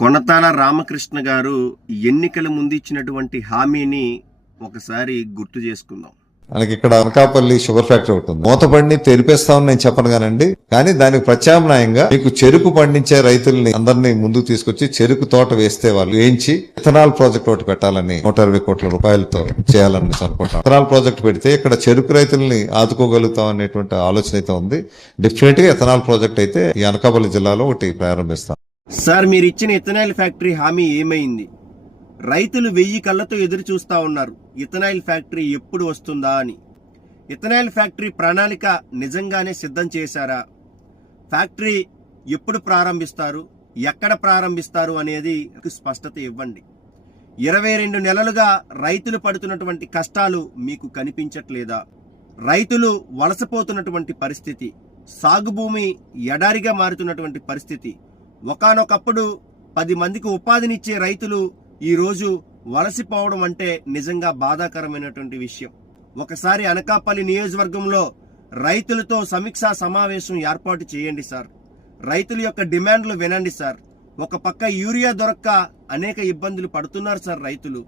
కొనతాల రామకృష్ణ గారు ఎన్నికల ముందు ఇచ్చినటువంటి హామీని ఒకసారి గుర్తు చేసుకుందాం. మనకి ఇక్కడ అనకాపల్లి షుగర్ ఫ్యాక్టరీ ఒకటి ఉంది. మూతపడిని తెరిపేస్తామని నేను చెప్పను కానండి, కానీ దానికి ప్రత్యామ్నాయంగా మీకు చెరుకు పండించే రైతుల్ని అందరినీ ముందుకు తీసుకొచ్చి చెరుకు తోట వేస్తే వాళ్ళు వేయించి ఇథనాల్ ప్రాజెక్ట్ ఒకటి పెట్టాలని 120 కోట్ల రూపాయలతో చేయాలని అనుకుంటాం. ఇథనాల్ ప్రాజెక్ట్ పెడితే ఇక్కడ చెరుకు రైతుల్ని ఆదుకోగలుగుతాం అనేటువంటి ఆలోచన అయితే ఉంది. డెఫినెట్ గా ఇథనాల్ ప్రాజెక్ట్ అయితే ఈ అనకాపల్లి జిల్లాలో ఒకటి ప్రారంభిస్తాం. సార్, మీరు ఇచ్చిన ఇథనాల్ ఫ్యాక్టరీ హామీ ఏమైంది? రైతులు 1000 కళ్ళతో ఎదురు చూస్తా ఉన్నారు ఇథనాల్ ఫ్యాక్టరీ ఎప్పుడు వస్తుందా అని. ఇథనాల్ ఫ్యాక్టరీ ప్రణాళిక నిజంగానే సిద్ధం చేశారా? ఫ్యాక్టరీ ఎప్పుడు ప్రారంభిస్తారు, ఎక్కడ ప్రారంభిస్తారు అనేది స్పష్టత ఇవ్వండి. 22 నెలలుగా రైతులు పడుతున్నటువంటి కష్టాలు మీకు కనిపించట్లేదా? రైతులు వలసపోతున్నటువంటి పరిస్థితి, సాగు భూమి ఎడారిగా మారుతున్నటువంటి పరిస్థితి, ఒకానొకప్పుడు 10 మందికి ఉపాధినిచ్చే రైతులు ఈ రోజు వలసిపోవడం అంటే నిజంగా బాధాకరమైనటువంటి విషయం. ఒకసారి అనకాపల్లి నియోజకవర్గంలో రైతులతో సమీక్షా సమావేశం ఏర్పాటు చేయండి సార్. రైతుల యొక్క డిమాండ్లు వినండి సార్. ఒక పక్క యూరియా దొరక్క అనేక ఇబ్బందులు పడుతున్నారు సార్ రైతులు.